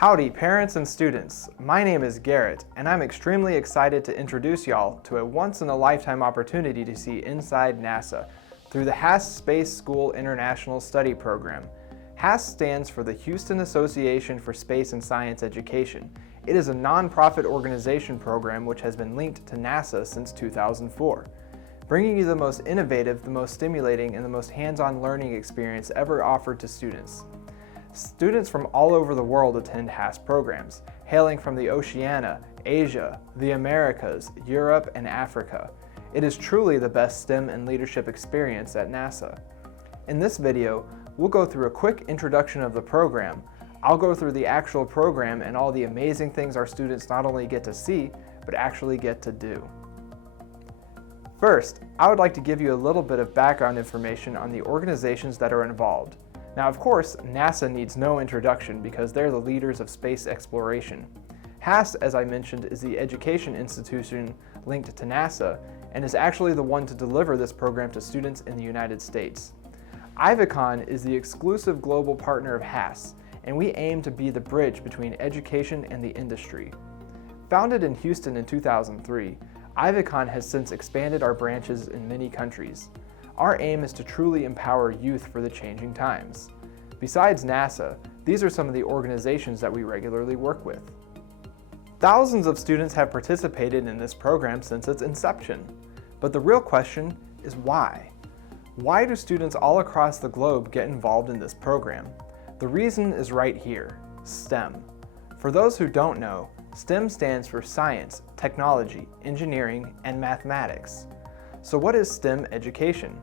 Howdy parents and students, my name is Garrett and I'm extremely excited to introduce y'all to a once-in-a-lifetime opportunity to see inside NASA through the HASSE Space School International Study Program. HASSE stands for the Huston Association for Space and Science Education. It is a non-profit organization program which has been linked to NASA since 2004, bringing you the most innovative, the most stimulating, and the most hands-on learning experience ever offered to students. Students from all over the world attend HASSE programs, hailing from the Oceania, Asia, the Americas, Europe, and Africa. It is truly the best STEM and leadership experience at NASA. In this video, we'll go through a quick introduction of the program. I'll go through the actual program and all the amazing things our students not only get to see, but actually get to do. First, I would like to give you a little bit of background information on the organizations that are involved. Now, of course, NASA needs no introduction because they're the leaders of space exploration. HASSE, as I mentioned, is the education institution linked to NASA and is actually the one to deliver this program to students in the United States. Ivicon is the exclusive global partner of HASSE, and we aim to be the bridge between education and the industry. Founded in Houston in 2003, Ivicon has since expanded our branches in many countries. Our aim is to truly empower youth for the changing times. Besides NASA, these are some of the organizations that we regularly work with. Thousands of students have participated in this program since its inception. But the real question is why? Why do students all across the globe get involved in this program? The reason is right here, STEM. For those who don't know, STEM stands for science, technology, engineering, and mathematics. So what is STEM education?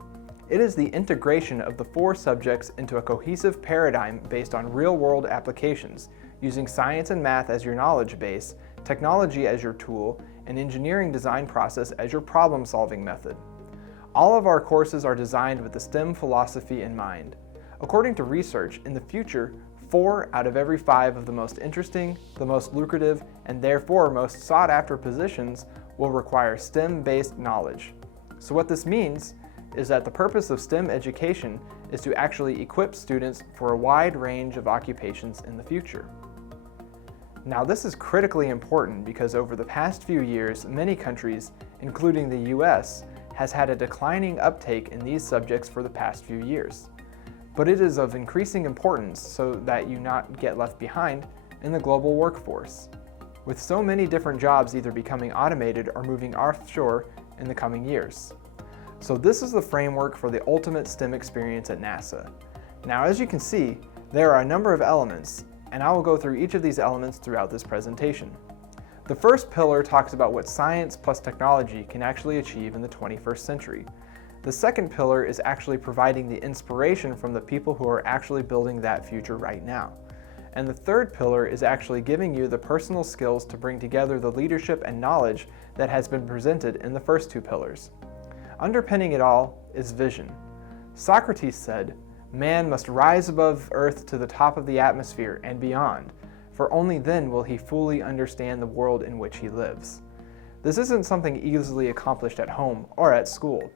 It is the integration of the four subjects into a cohesive paradigm based on real-world applications, using science and math as your knowledge base, technology as your tool, and engineering design process as your problem-solving method. All of our courses are designed with the STEM philosophy in mind. According to research, in the future, 4 out of every 5 of the most interesting, the most lucrative, and therefore most sought-after positions will require STEM-based knowledge. So what this means is that the purpose of STEM education is to actually equip students for a wide range of occupations in the future. Now, this is critically important because over the past few years, many countries, including the US, has had a declining uptake in these subjects for the past few years. But it is of increasing importance so that you not get left behind in the global workforce, with so many different jobs either becoming automated or moving offshore in the coming years. So this is the framework for the ultimate STEM experience at NASA. Now, as you can see, there are a number of elements, and I will go through each of these elements throughout this presentation. The first pillar talks about what science plus technology can actually achieve in the 21st century. The second pillar is actually providing the inspiration from the people who are actually building that future right now. And the third pillar is actually giving you the personal skills to bring together the leadership and knowledge that has been presented in the first two pillars. Underpinning it all is vision. Socrates said, "Man must rise above earth to the top of the atmosphere and beyond, for only then will he fully understand the world in which he lives." This isn't something easily accomplished at home or at school.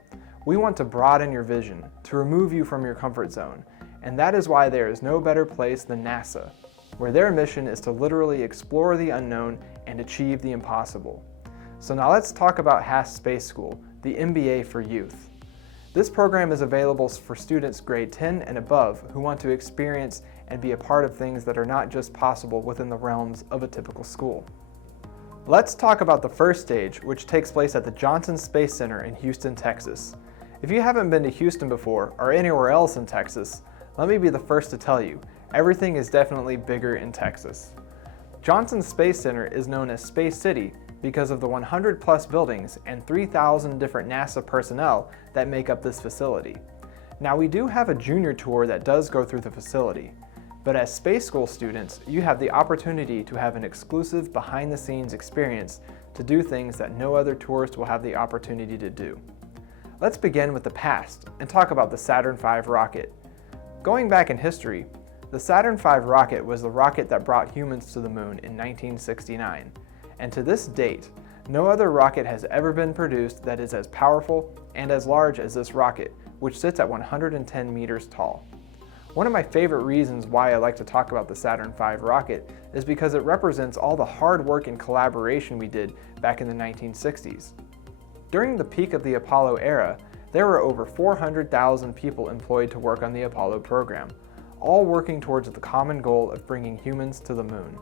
We want to broaden your vision, to remove you from your comfort zone, and that is why there is no better place than NASA, where their mission is to literally explore the unknown and achieve the impossible. So now let's talk about HASSE Space School, the MBA for youth. This program is available for students grade 10 and above who want to experience and be a part of things that are not just possible within the realms of a typical school. Let's talk about the first stage, which takes place at the Johnson Space Center in Houston, Texas. If you haven't been to Houston before or anywhere else in Texas, let me be the first to tell you, everything is definitely bigger in Texas. Johnson Space Center is known as Space City because of the 100+ buildings and 3,000 different NASA personnel that make up this facility. Now, we do have a junior tour that does go through the facility, but as space school students, you have the opportunity to have an exclusive behind-the-scenes experience to do things that no other tourist will have the opportunity to do. Let's begin with the past and talk about the Saturn V rocket. Going back in history, the Saturn V rocket was the rocket that brought humans to the moon in 1969. And to this date, no other rocket has ever been produced that is as powerful and as large as this rocket, which sits at 110 meters tall. One of my favorite reasons why I like to talk about the Saturn V rocket is because it represents all the hard work and collaboration we did back in the 1960s. During the peak of the Apollo era, there were over 400,000 people employed to work on the Apollo program, all working towards the common goal of bringing humans to the moon.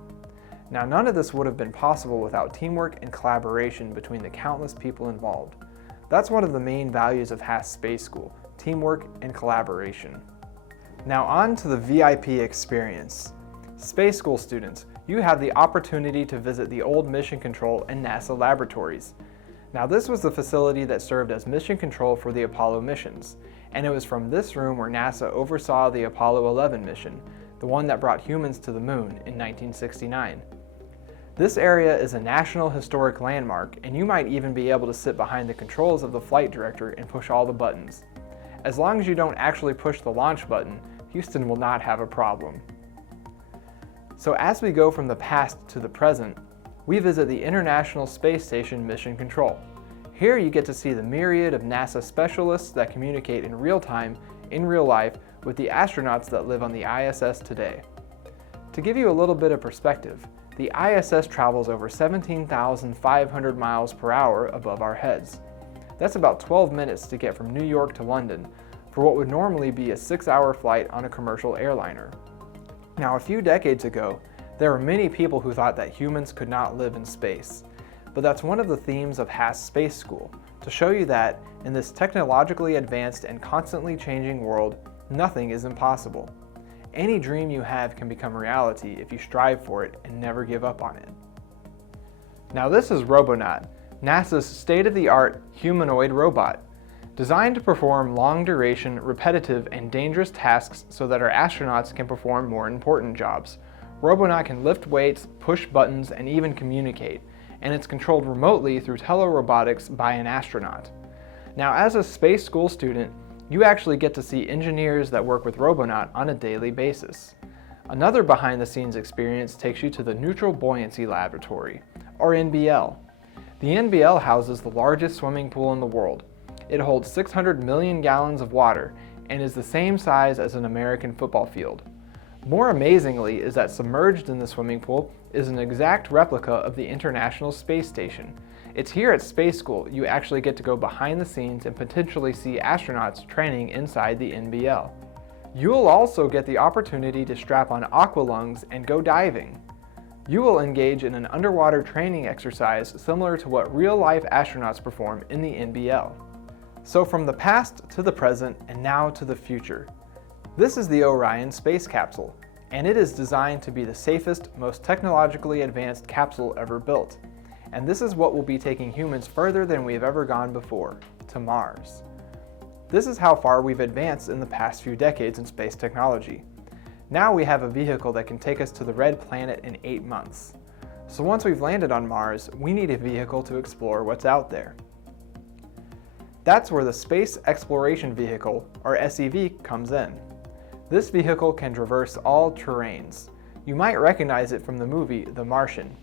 Now, none of this would have been possible without teamwork and collaboration between the countless people involved. That's one of the main values of HASSE Space School, teamwork and collaboration. Now on to the VIP experience. Space School students, you have the opportunity to visit the old Mission Control and NASA laboratories. Now this was the facility that served as mission control for the Apollo missions, and it was from this room where NASA oversaw the Apollo 11 mission, the one that brought humans to the moon in 1969. This area is a National Historic Landmark, and you might even be able to sit behind the controls of the flight director and push all the buttons. As long as you don't actually push the launch button, Huston will not have a problem. So as we go from the past to the present, we visit the International Space Station Mission Control. Here you get to see the myriad of NASA specialists that communicate in real time, in real life, with the astronauts that live on the ISS today. To give you a little bit of perspective, the ISS travels over 17,500 miles per hour above our heads. That's about 12 minutes to get from New York to London for what would normally be a 6-hour flight on a commercial airliner. Now, a few decades ago, there were many people who thought that humans could not live in space. But that's one of the themes of HASSE Space School, to show you that in this technologically advanced and constantly changing world, nothing is impossible. Any dream you have can become reality if you strive for it and never give up on it. Now this is Robonaut, NASA's state-of-the-art humanoid robot, designed to perform long-duration, repetitive, and dangerous tasks so that our astronauts can perform more important jobs. Robonaut can lift weights, push buttons, and even communicate, and it's controlled remotely through telerobotics by an astronaut. Now, as a space school student, you actually get to see engineers that work with Robonaut on a daily basis. Another behind-the-scenes experience takes you to the Neutral Buoyancy Laboratory, or NBL. The NBL houses the largest swimming pool in the world. It holds 600 million gallons of water and is the same size as an American football field. More amazingly is that submerged in the swimming pool is an exact replica of the International Space Station. It's here at Space School you actually get to go behind the scenes and potentially see astronauts training inside the NBL. You'll also get the opportunity to strap on aqua lungs and go diving. You will engage in an underwater training exercise similar to what real-life astronauts perform in the NBL. So from the past to the present and now to the future. This is the Orion space capsule, and it is designed to be the safest, most technologically advanced capsule ever built. And this is what will be taking humans further than we've ever gone before, to Mars. This is how far we've advanced in the past few decades in space technology. Now we have a vehicle that can take us to the Red Planet in 8 months. So once we've landed on Mars, we need a vehicle to explore what's out there. That's where the Space Exploration Vehicle, or SEV, comes in. This vehicle can traverse all terrains. You might recognize it from the movie The Martian.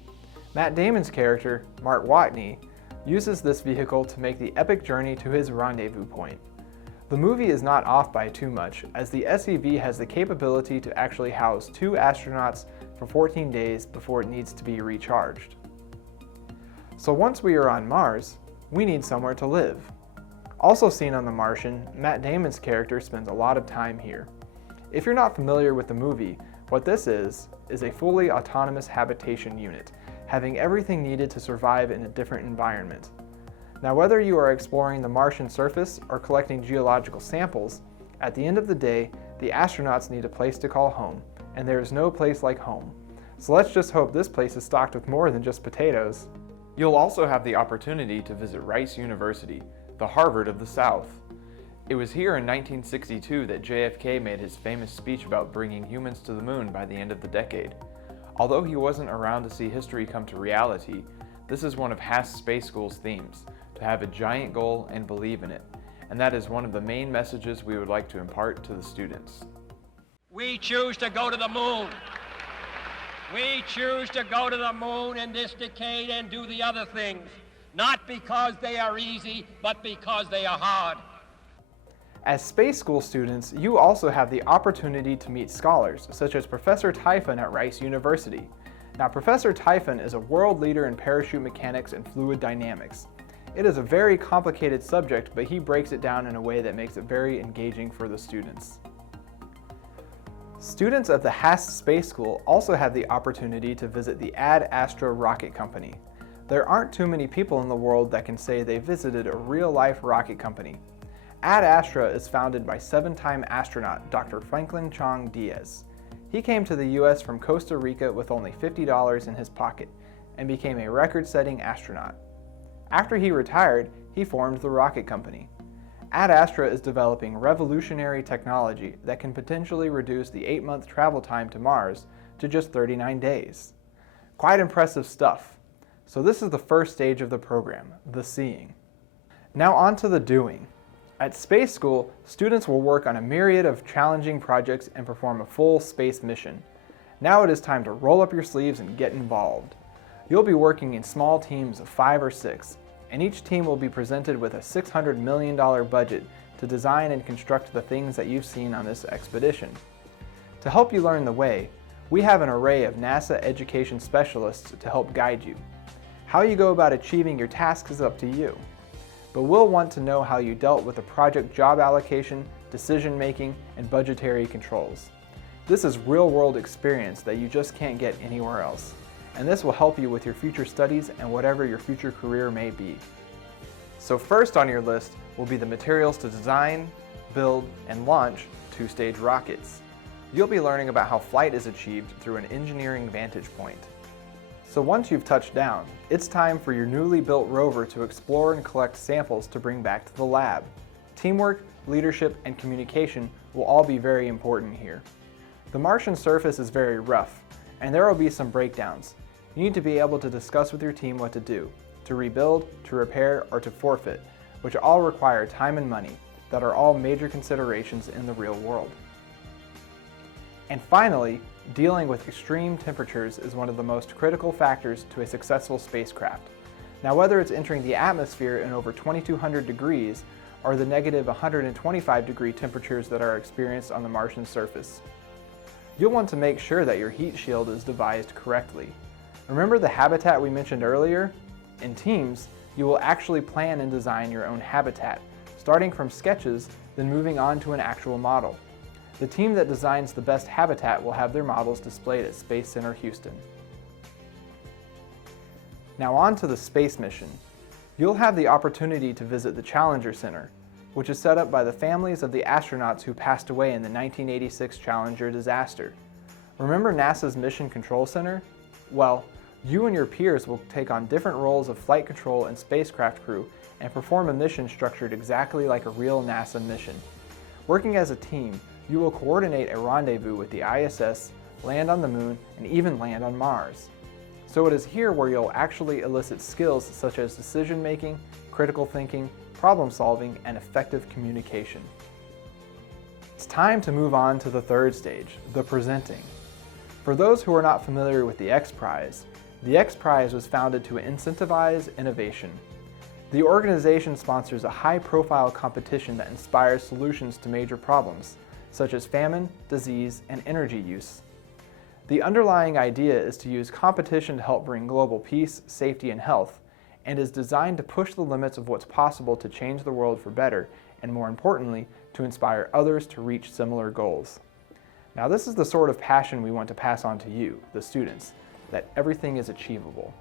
Matt Damon's character, Mark Watney, uses this vehicle to make the epic journey to his rendezvous point. The movie is not off by too much, as the SEV has the capability to actually house 2 astronauts for 14 days before it needs to be recharged. So once we are on Mars, we need somewhere to live. Also seen on The Martian, Matt Damon's character spends a lot of time here. If you're not familiar with the movie, what this is a fully autonomous habitation unit, having everything needed to survive in a different environment. Now, whether you are exploring the Martian surface or collecting geological samples, at the end of the day, the astronauts need a place to call home, and there is no place like home. So let's just hope this place is stocked with more than just potatoes. You'll also have the opportunity to visit Rice University, the Harvard of the South. It was here in 1962 that JFK made his famous speech about bringing humans to the moon by the end of the decade. Although he wasn't around to see history come to reality, this is one of HASSE Space School's themes, to have a giant goal and believe in it. And that is one of the main messages we would like to impart to the students. We choose to go to the moon. We choose to go to the moon in this decade and do the other things, not because they are easy, but because they are hard. As space school students, you also have the opportunity to meet scholars, such as Professor Typhon at Rice University. Now, Professor Typhon is a world leader in parachute mechanics and fluid dynamics. It is a very complicated subject, but he breaks it down in a way that makes it very engaging for the students. Students of the HASSE Space School also have the opportunity to visit the Ad Astra rocket company. There aren't too many people in the world that can say they visited a real-life rocket company. Ad Astra is founded by 7-time astronaut Dr. Franklin Chang Diaz. He came to the US from Costa Rica with only $50 in his pocket and became a record-setting astronaut. After he retired, he formed the rocket company. Ad Astra is developing revolutionary technology that can potentially reduce the 8-month travel time to Mars to just 39 days. Quite impressive stuff. So this is the first stage of the program, the seeing. Now on to the doing. At Space School, students will work on a myriad of challenging projects and perform a full space mission. Now it is time to roll up your sleeves and get involved. You'll be working in small teams of 5 or 6, and each team will be presented with a $600 million budget to design and construct the things that you've seen on this expedition. To help you learn the way, we have an array of NASA education specialists to help guide you. How you go about achieving your tasks is up to you. But we'll want to know how you dealt with the project job allocation, decision making, and budgetary controls. This is real-world experience that you just can't get anywhere else, and this will help you with your future studies and whatever your future career may be. So first on your list will be the materials to design, build, and launch 2-stage rockets. You'll be learning about how flight is achieved through an engineering vantage point. So once you've touched down, it's time for your newly built rover to explore and collect samples to bring back to the lab. Teamwork, leadership, and communication will all be very important here. The Martian surface is very rough, and there will be some breakdowns. You need to be able to discuss with your team what to do, to rebuild, to repair, or to forfeit, which all require time and money, that are all major considerations in the real world. And finally, dealing with extreme temperatures is one of the most critical factors to a successful spacecraft. Now, whether it's entering the atmosphere in over 2200 degrees or the negative 125 degree temperatures that are experienced on the Martian surface, you'll want to make sure that your heat shield is devised correctly. Remember the habitat we mentioned earlier? In teams, you will actually plan and design your own habitat, starting from sketches, then moving on to an actual model. The team that designs the best habitat will have their models displayed at Space Center Houston. Now on to the space mission. You'll have the opportunity to visit the Challenger Center, which is set up by the families of the astronauts who passed away in the 1986 Challenger disaster. Remember NASA's Mission Control Center? Well, you and your peers will take on different roles of flight control and spacecraft crew and perform a mission structured exactly like a real NASA mission. Working as a team, you will coordinate a rendezvous with the ISS, land on the Moon, and even land on Mars. So it is here where you'll actually elicit skills such as decision making, critical thinking, problem solving, and effective communication. It's time to move on to the third stage, the presenting. For those who are not familiar with the X Prize, the X Prize was founded to incentivize innovation. The organization sponsors a high-profile competition that inspires solutions to major problems, such as famine, disease, and energy use. The underlying idea is to use competition to help bring global peace, safety, and health, and is designed to push the limits of what's possible to change the world for better, and more importantly, to inspire others to reach similar goals. Now, this is the sort of passion we want to pass on to you, the students, that everything is achievable.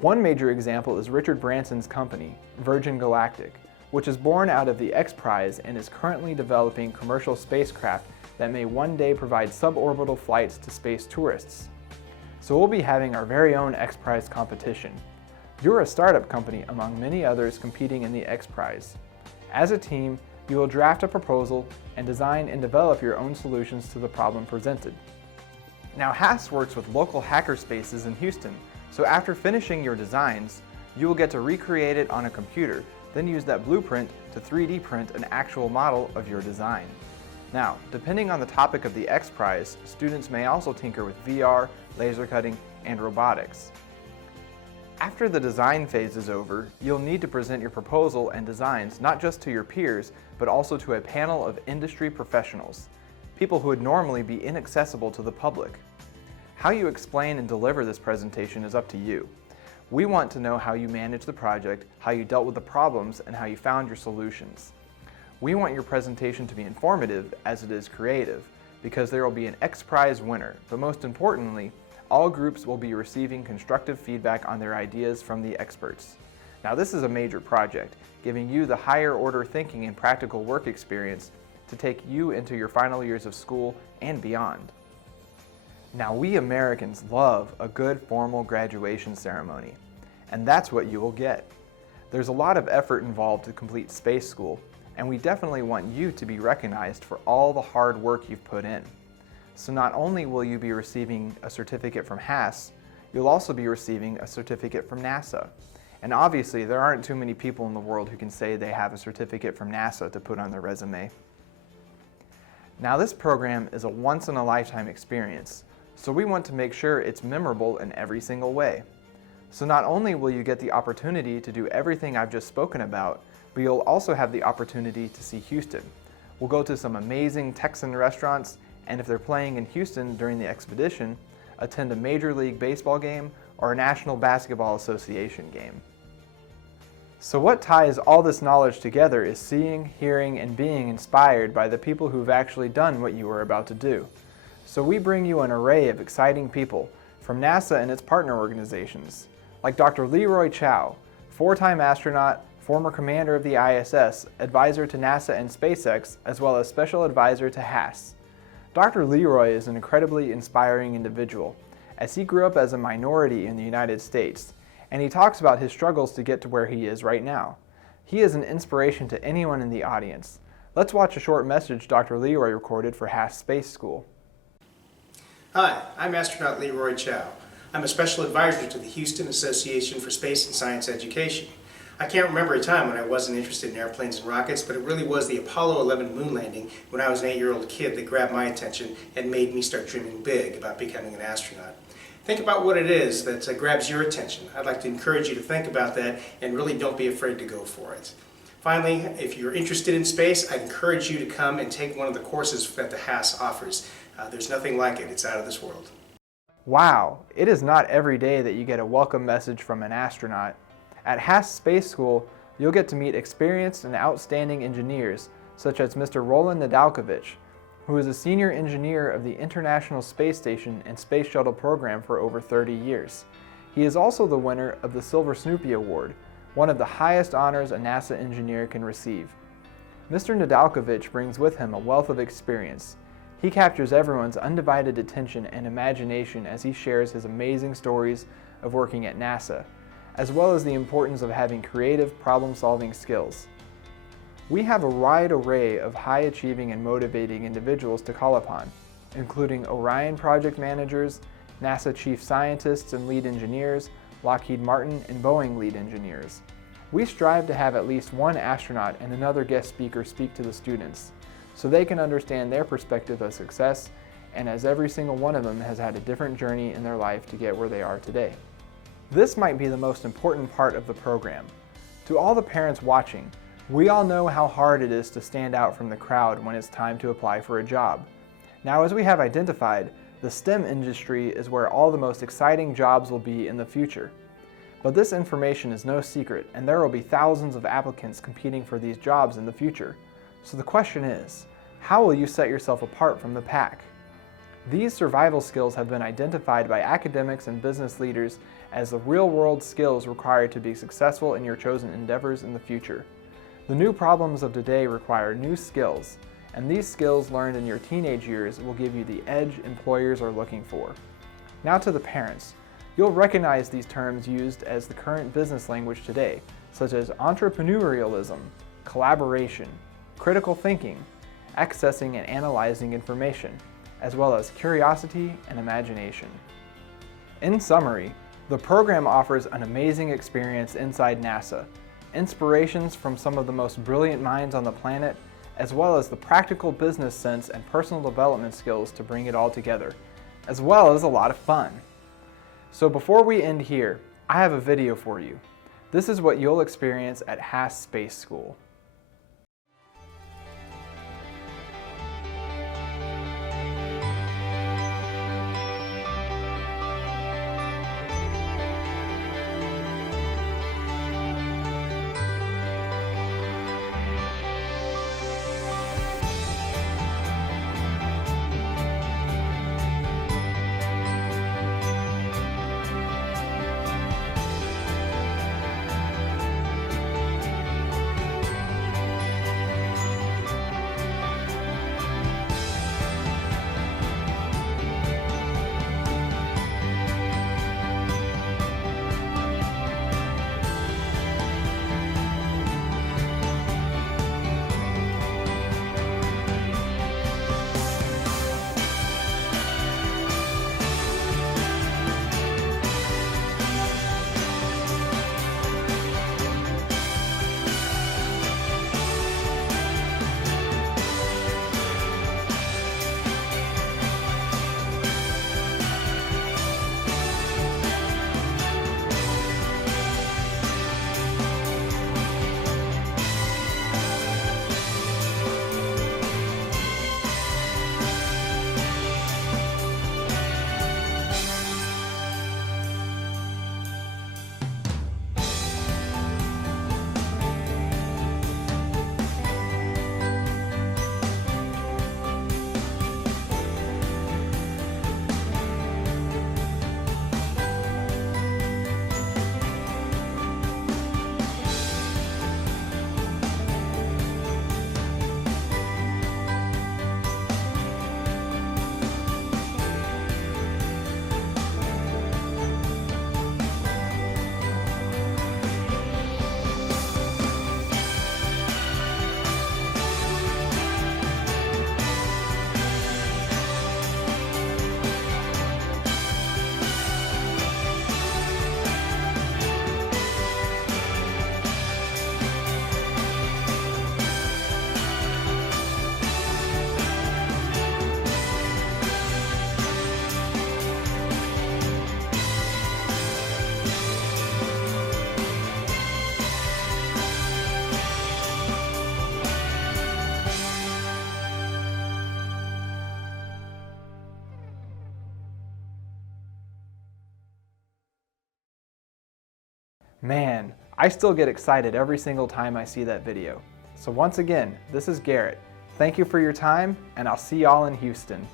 One major example is Richard Branson's company, Virgin Galactic, which is born out of the X Prize and is currently developing commercial spacecraft that may one day provide suborbital flights to space tourists. So we'll be having our very own X Prize competition. You're a startup company among many others competing in the X Prize. As a team, you will draft a proposal and design and develop your own solutions to the problem presented. Now, HASSE works with local hacker spaces in Houston, so after finishing your designs, you will get to recreate it on a computer, then use that blueprint to 3D print an actual model of your design. Now, depending on the topic of the X Prize, students may also tinker with VR, laser cutting, and robotics. After the design phase is over, you'll need to present your proposal and designs not just to your peers, but also to a panel of industry professionals, people who would normally be inaccessible to the public. How you explain and deliver this presentation is up to you. We want to know how you managed the project, how you dealt with the problems, and how you found your solutions. We want your presentation to be informative as it is creative, because there will be an X Prize winner, but most importantly, all groups will be receiving constructive feedback on their ideas from the experts. Now this is a major project, giving you the higher order thinking and practical work experience to take you into your final years of school and beyond. Now we Americans love a good formal graduation ceremony, and that's what you will get. There's a lot of effort involved to complete space school, and we definitely want you to be recognized for all the hard work you've put in. So not only will you be receiving a certificate from HASSE, you'll also be receiving a certificate from NASA. And obviously there aren't too many people in the world who can say they have a certificate from NASA to put on their resume. Now this program is a once-in-a-lifetime experience, so we want to make sure it's memorable in every single way. So not only will you get the opportunity to do everything I've just spoken about, but you'll also have the opportunity to see Houston. We'll go to some amazing Texan restaurants, and if they're playing in Houston during the expedition, attend a Major League Baseball game or a National Basketball Association game. So what ties all this knowledge together is seeing, hearing, and being inspired by the people who've actually done what you are about to do. So we bring you an array of exciting people from NASA and its partner organizations, like Dr. Leroy Chiao, four-time astronaut, former commander of the ISS, advisor to NASA and SpaceX, as well as special advisor to HASSE. Dr. Leroy is an incredibly inspiring individual, as he grew up as a minority in the United States, and he talks about his struggles to get to where he is right now. He is an inspiration to anyone in the audience. Let's watch a short message Dr. Leroy recorded for HASSE Space School. Hi, I'm astronaut Leroy Chiao. I'm a special advisor to the Huston Association for Space and Science Education. I can't remember a time when I wasn't interested in airplanes and rockets, but it really was the Apollo 11 moon landing when I was an 8-year-old kid that grabbed my attention and made me start dreaming big about becoming an astronaut. Think about what it is that grabs your attention. I'd like to encourage you to think about that and really don't be afraid to go for it. Finally, if you're interested in space, I'd encourage you to come and take one of the courses that the HASSE offers. There's nothing like it. It's out of this world. Wow, it is not every day that you get a welcome message from an astronaut. At HASSE Space School, you'll get to meet experienced and outstanding engineers, such as Mr. Roland Nadalkovich, who is a senior engineer of the International Space Station and Space Shuttle program for over 30 years. He is also the winner of the Silver Snoopy Award, one of the highest honors a NASA engineer can receive. Mr. Nadalkovich brings with him a wealth of experience. He captures everyone's undivided attention and imagination as he shares his amazing stories of working at NASA, as well as the importance of having creative problem-solving skills. We have a wide array of high-achieving and motivating individuals to call upon, including Orion project managers, NASA chief scientists and lead engineers, Lockheed Martin and Boeing lead engineers. We strive to have at least one astronaut and another guest speaker speak to the students, so they can understand their perspective of success, and as every single one of them has had a different journey in their life to get where they are today. This might be the most important part of the program. To all the parents watching, we all know how hard it is to stand out from the crowd when it's time to apply for a job. Now, as we have identified, the STEM industry is where all the most exciting jobs will be in the future. But this information is no secret, and there will be thousands of applicants competing for these jobs in the future. So the question is, how will you set yourself apart from the pack? These survival skills have been identified by academics and business leaders as the real-world skills required to be successful in your chosen endeavors in the future. The new problems of today require new skills, and these skills learned in your teenage years will give you the edge employers are looking for. Now to the parents. You'll recognize these terms used as the current business language today, such as entrepreneurialism, collaboration, critical thinking, accessing and analyzing information, as well as curiosity and imagination. In summary, the program offers an amazing experience inside NASA, inspirations from some of the most brilliant minds on the planet, as well as the practical business sense and personal development skills to bring it all together, as well as a lot of fun. So before we end here, I have a video for you. This is what you'll experience at HASSE Space School. Man, I still get excited every single time I see that video. So once again, this is Garrett. Thank you for your time, and I'll see y'all in Houston.